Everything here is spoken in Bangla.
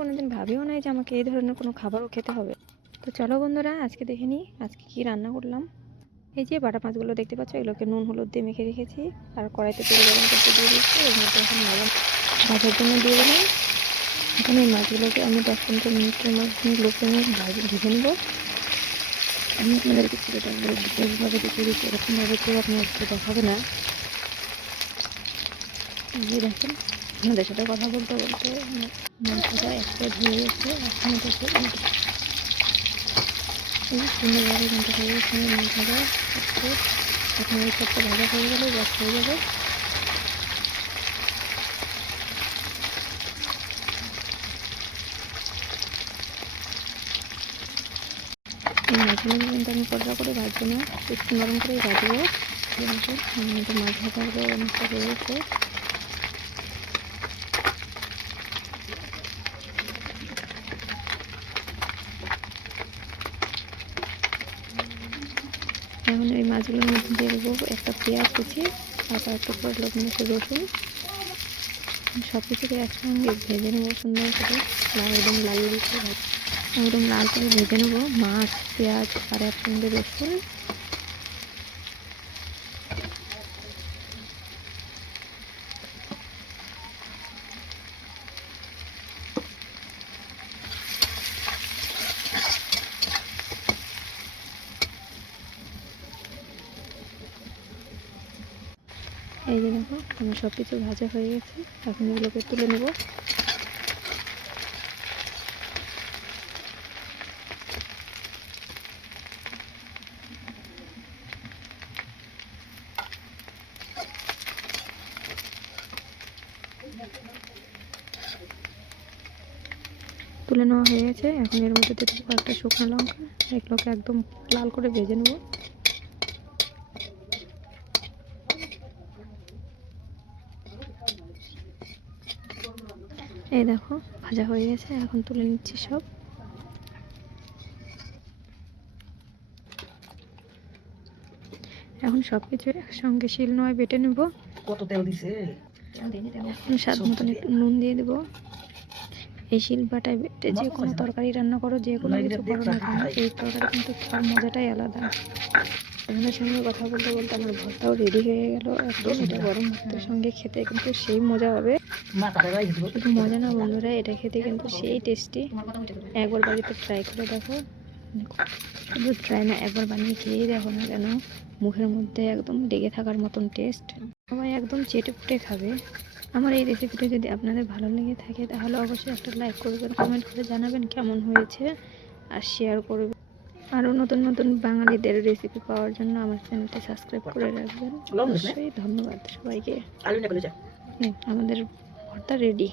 কোনোদিন ভাবিও নাই যে আমাকে এই ধরনের কোনো খাবারও খেতে হবে। তো চলো বন্ধুরা, আজকে দেখে নিই আজকে কি রান্না করলাম। এই যে বাটা মাছগুলো দেখতে পাচ্ছ, এগুলোকে নুন হলুদ দিয়ে মেখে রেখেছি। আর কড়াইতে তেল গরম করতে দিয়ে দিচ্ছি। এর মধ্যে এখন লবণ ভাজার জন্য দিয়ে দিলাম। এখন এই মাছগুলোকে আমি 10-15 মিনিটের মধ্যে লো ফ্লেমে ভেজে নেবো। আমি আপনাদেরকে পুরোটা একবারে ডিটেলসভাবে দেখিয়ে দিচ্ছি, এরকমভাবে কেউ আপনাদেরকে দেখাবে না। এই দেখেন, আপনাদের সাথে কথা বলতে বলতে মাংসটা এক সাইড হয়ে গেছে। এখন এটাকে সুন্দরভাবে কিন্তু হয়ে গেছে মাংসটা। এখন এই সবটা ভাজা হয়ে গেলে গ্যাস হয়ে যাবে। এই মাছগুলো কিন্তু আমি কড়া করে ভাজবো না, একটু নরম করেই ভাজবো। মাছ ভাজাগুলো অনেকটা হয়ে গেছে। এখন এই মাছগুলোর মধ্যে দিয়ে দেবো একটা পেঁয়াজ কুচি, তারপর একটা করে রসুন, সব কিছুকে একসঙ্গে ভেজে নেবো সুন্দর করে। একদম লাল করে ভেজে নেবো মাছ, পেঁয়াজ আর একসঙ্গে রসুন। এই যে দেখো, আমার সব কিছু ভাজা হয়ে গেছে। এখন এগুলোকে তুলে নেব। তুলে নেওয়া হয়ে গেছে। এখন এর মধ্যে দিয়ে দেবো কয়েকটা শুকনো লঙ্কা। এগুলোকে একদম লাল করে ভেজে নেব। এই দেখো, ভাজা হয়ে গেছে। এখন তুলে নিচ্ছি সব। এখন সবকিছু একসঙ্গে শিল নয় বেটে নেব। কত তেল দিছে? এখন স্বাদ মতন একটু নুন দিয়ে দেবো। এই শিল বাটায় বেটে যে কোনো তরকারি রান্না করো, যে কোনো কিছু করো না কেন, এই তরকারি কিন্তু খাওয়ার মজাটাই আলাদা। আপনাদের সঙ্গে কথা বলতে বলতে আমার ভর্তাও রেডি হয়ে গেল। একদম এটা গরম ভাতের সঙ্গে খেতে কিন্তু সেই মজা হবে। শুধু মজা না বন্ধুরা, এটা খেতে কিন্তু সেই টেস্টি। একবার বাড়িতে ট্রাই করে দেখো। শুধু ট্রাই না, একবার বানিয়ে খেয়েই দেখো না কেন, মুখের মধ্যে একদম লেগে থাকার মতন টেস্ট। সবাই একদম চেটে পুটে খাবে। আমার এই রেসিপিটা যদি আপনাদের ভালো লেগে থাকে তাহলে অবশ্যই একটা লাইক করবেন, কমেন্ট করে জানাবেন কেমন হয়েছে, আর শেয়ার করবেন। আরও নতুন নতুন বাঙালিদের রেসিপি পাওয়ার জন্য আমার চ্যানেলটি সাবস্ক্রাইব করে রাখবেন। অবশ্যই ধন্যবাদ সবাইকে। আমাদের ভর্তা রেডি।